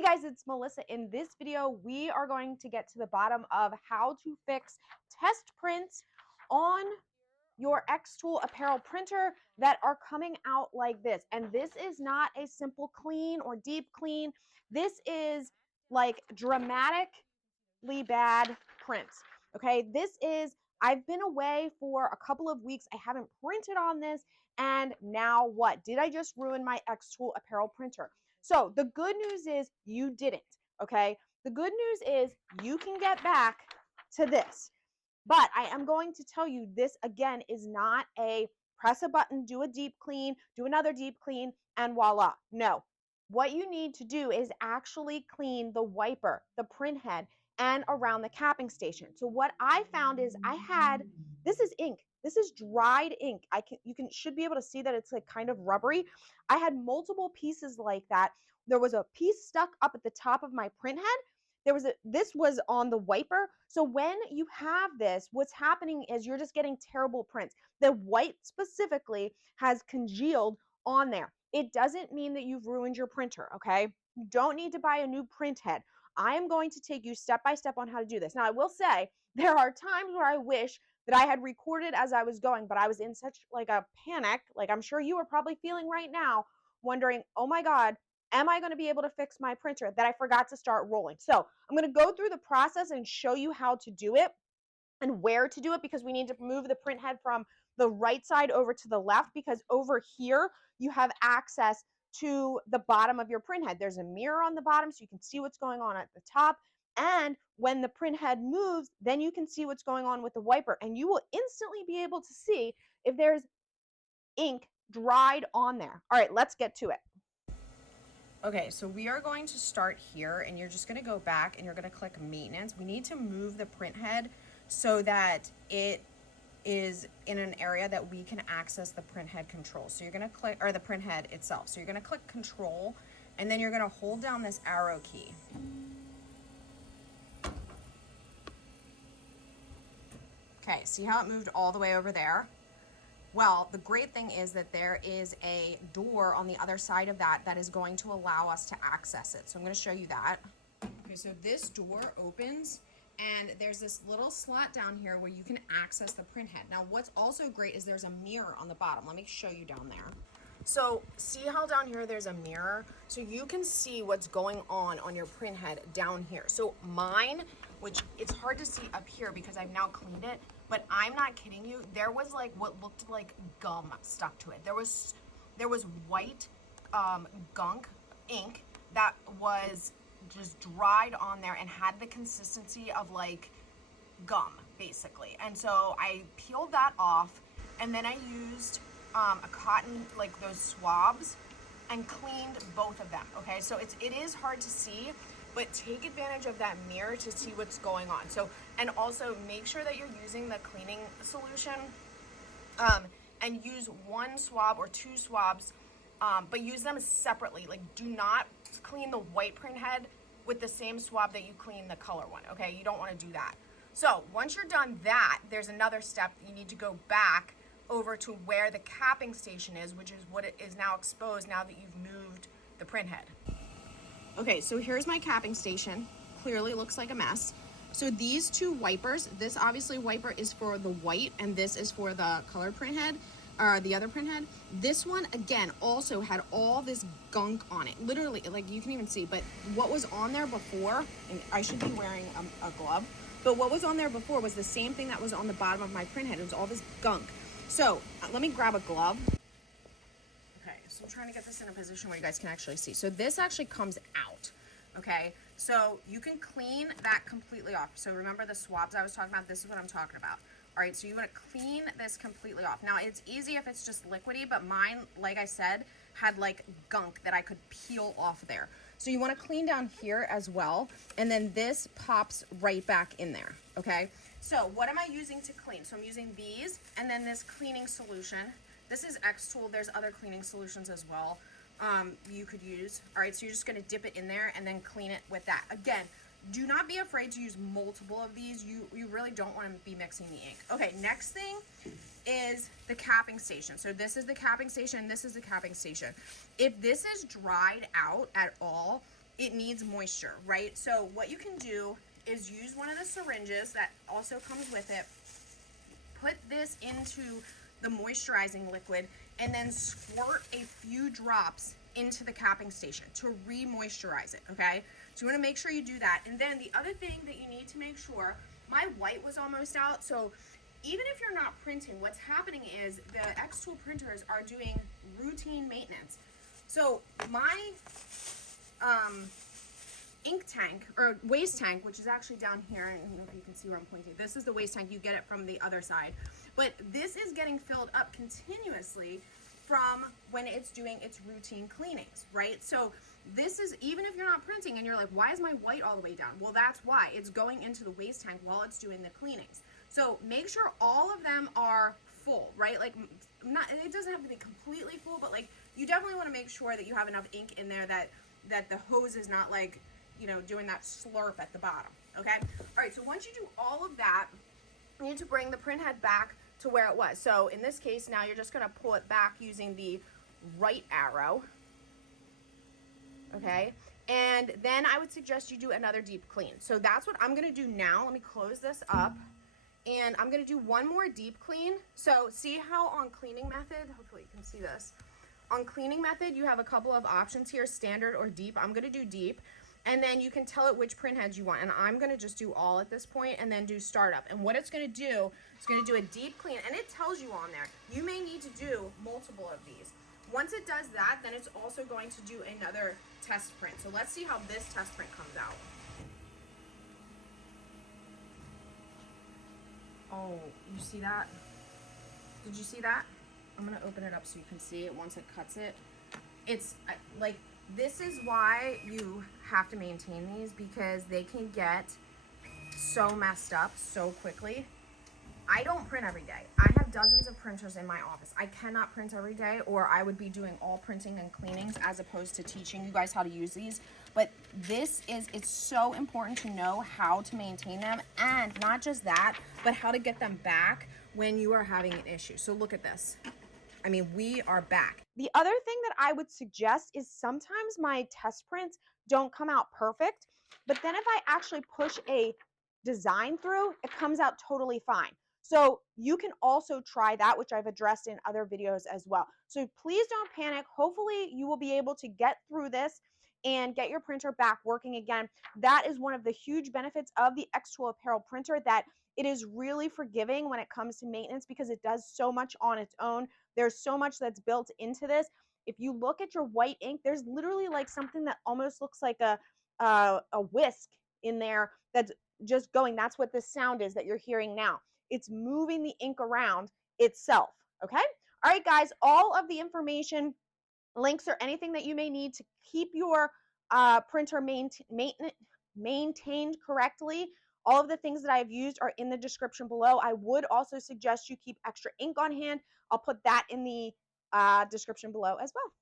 Hey guys, it's Melissa. In this video, we are going to get to the bottom of how to fix test prints on your xTool Apparel printer that are coming out like this. And this is not a simple clean or deep clean. This is like dramatically bad prints. Okay, I've been away for a couple of weeks. I haven't printed on this. And now what? Did I just ruin my xTool Apparel printer? So the good news is you didn't, okay? The good news is you can get back to this. But I am going to tell you this again is not a press a button, do a deep clean, do another deep clean, and voila. No. What you need to do is actually clean the wiper, the print head, and around the capping station. So what I found is this is ink. This is dried ink. Should be able to see that it's like kind of rubbery. I had multiple pieces like that. There was a piece stuck up at the top of my print head. This was on the wiper. So when you have this, what's happening is you're just getting terrible prints. The white specifically has congealed on there. It doesn't mean that you've ruined your printer, okay? You don't need to buy a new print head. I am going to take you step by step on how to do this. Now, I will say there are times where I wish that I had recorded as I was going, but I was in such like a panic, like I'm sure you are probably feeling right now, wondering, oh my God, am I going to be able to fix my printer, that I forgot to start rolling. So I'm going to go through the process and show you how to do it and where to do it, because we need to move the print head from the right side over to the left, because over here you have access to the bottom of your print head. There's a mirror on the bottom so you can see what's going on at the top. And when the print head moves, then you can see what's going on with the wiper, and you will instantly be able to see if there's ink dried on there. All right, let's get to it. Okay, so we are going to start here, and you're just going to go back and you're going to click maintenance. We need to move the print head so that it is in an area that we can access the print head control. So you're going to click, or the print head itself. So you're going to click control, and then you're going to hold down this arrow key. Okay, see how it moved all the way over there? Well, the great thing is that there is a door on the other side of that that is going to allow us to access it. So I'm going to show you that. Okay, so this door opens, and there's this little slot down here where you can access the print head. Now, what's also great is there's a mirror on the bottom. Let me show you down there. So see how down here there's a mirror? So you can see what's going on your print head down here. So mine, which it's hard to see up here because I've now cleaned it, but I'm not kidding you, there was like what looked like gum stuck to it. There was white gunk ink that was just dried on there and had the consistency of like gum, basically. And so I peeled that off, and then I used a cotton, like those swabs, and cleaned both of them. Okay, so it is hard to see, but take advantage of that mirror to see what's going on. So, and also make sure that you're using the cleaning solution, and use one swab or two swabs, but use them separately. Like, do not clean the white print head with the same swab that you clean the color one, okay? You don't want to do that. So once you're done that, there's another step. You need to go back over to where the capping station is, which is what it is now exposed now that you've moved the print head. Okay, so here's my capping station. Clearly looks like a mess. So these two wipers, this obviously wiper is for the white, and this is for the colored print head, or the other print head. This one, again, also had all this gunk on it. Literally, like you can even see, but what was on there before, and I should be wearing a glove, but what was on there before was the same thing that was on the bottom of my print head. It was all this gunk. So let me grab a glove. Okay, so I'm trying to get this in a position where you guys can actually see. So this actually comes out, okay? So you can clean that completely off. So remember the swabs I was talking about? This is what I'm talking about. All right, so you want to clean this completely off. Now, it's easy if it's just liquidy, but mine, like I said, had like gunk that I could peel off there. So you want to clean down here as well, and then this pops right back in there, okay? So what am I using to clean? So I'm using these, and then this cleaning solution. This is xTool. There's other cleaning solutions as well you could use. All right, so you're just going to dip it in there and then clean it with that. Again, do not be afraid to use multiple of these. You really don't want to be mixing the ink. Okay, next thing is the capping station. So this is the capping station, this is the capping station. If this is dried out at all, it needs moisture, right? So what you can do is use one of the syringes that also comes with it, put this into the moisturizing liquid, and then squirt a few drops into the capping station to re-moisturize it, okay? So you wanna make sure you do that. And then the other thing that you need to make sure, my white was almost out, so even if you're not printing, what's happening is the xTool printers are doing routine maintenance. So my ink tank or waste tank, which is actually down here, and I don't know if you can see where I'm pointing. This is the waste tank, you get it from the other side. But this is getting filled up continuously from when it's doing its routine cleanings, right? So this is, even if you're not printing and you're like, why is my white all the way down? Well, that's why. It's going into the waste tank while it's doing the cleanings. So make sure all of them are full, right? Like, not, it doesn't have to be completely full, but like, you definitely want to make sure that you have enough ink in there that the hose is not like, you know, doing that slurp at the bottom, okay? All right, so once you do all of that, you need to bring the print head back to where it was. So in this case, now you're just gonna pull it back using the right arrow, okay? And then I would suggest you do another deep clean. So that's what I'm gonna do now. Let me close this up. And I'm gonna do one more deep clean. So see how on cleaning method, hopefully you can see this. On cleaning method, you have a couple of options here, standard or deep. I'm gonna do deep. And then you can tell it which print heads you want. And I'm gonna just do all at this point and then do startup. And what it's gonna do, it's gonna do a deep clean, and it tells you on there, you may need to do multiple of these. Once it does that, then it's also going to do another test print. So let's see how this test print comes out. Oh, you see that? Did you see that? I'm gonna open it up so you can see it once it cuts it. It's like, this is why you have to maintain these, because they can get so messed up so quickly. I don't print every day. I have dozens of printers in my office. I cannot print every day, or I would be doing all printing and cleanings as opposed to teaching you guys how to use these. But this is, it's so important to know how to maintain them, and not just that, but how to get them back when you are having an issue. So look at this. I mean, we are back. The other thing that I would suggest is sometimes my test prints don't come out perfect, but then if I actually push a design through, it comes out totally fine. So you can also try that, which I've addressed in other videos as well. So please don't panic. Hopefully you will be able to get through this and get your printer back working again. That is one of the huge benefits of the xTool Apparel printer, that it is really forgiving when it comes to maintenance because it does so much on its own. There's so much that's built into this. If you look at your white ink, there's literally like something that almost looks like a whisk in there that's just going. That's what this sound is that you're hearing now. It's moving the ink around itself, okay? All right, guys, all of the information, links, or anything that you may need to keep your printer maintained correctly, all of the things that I've used are in the description below. I would also suggest you keep extra ink on hand. I'll put that in the description below as well.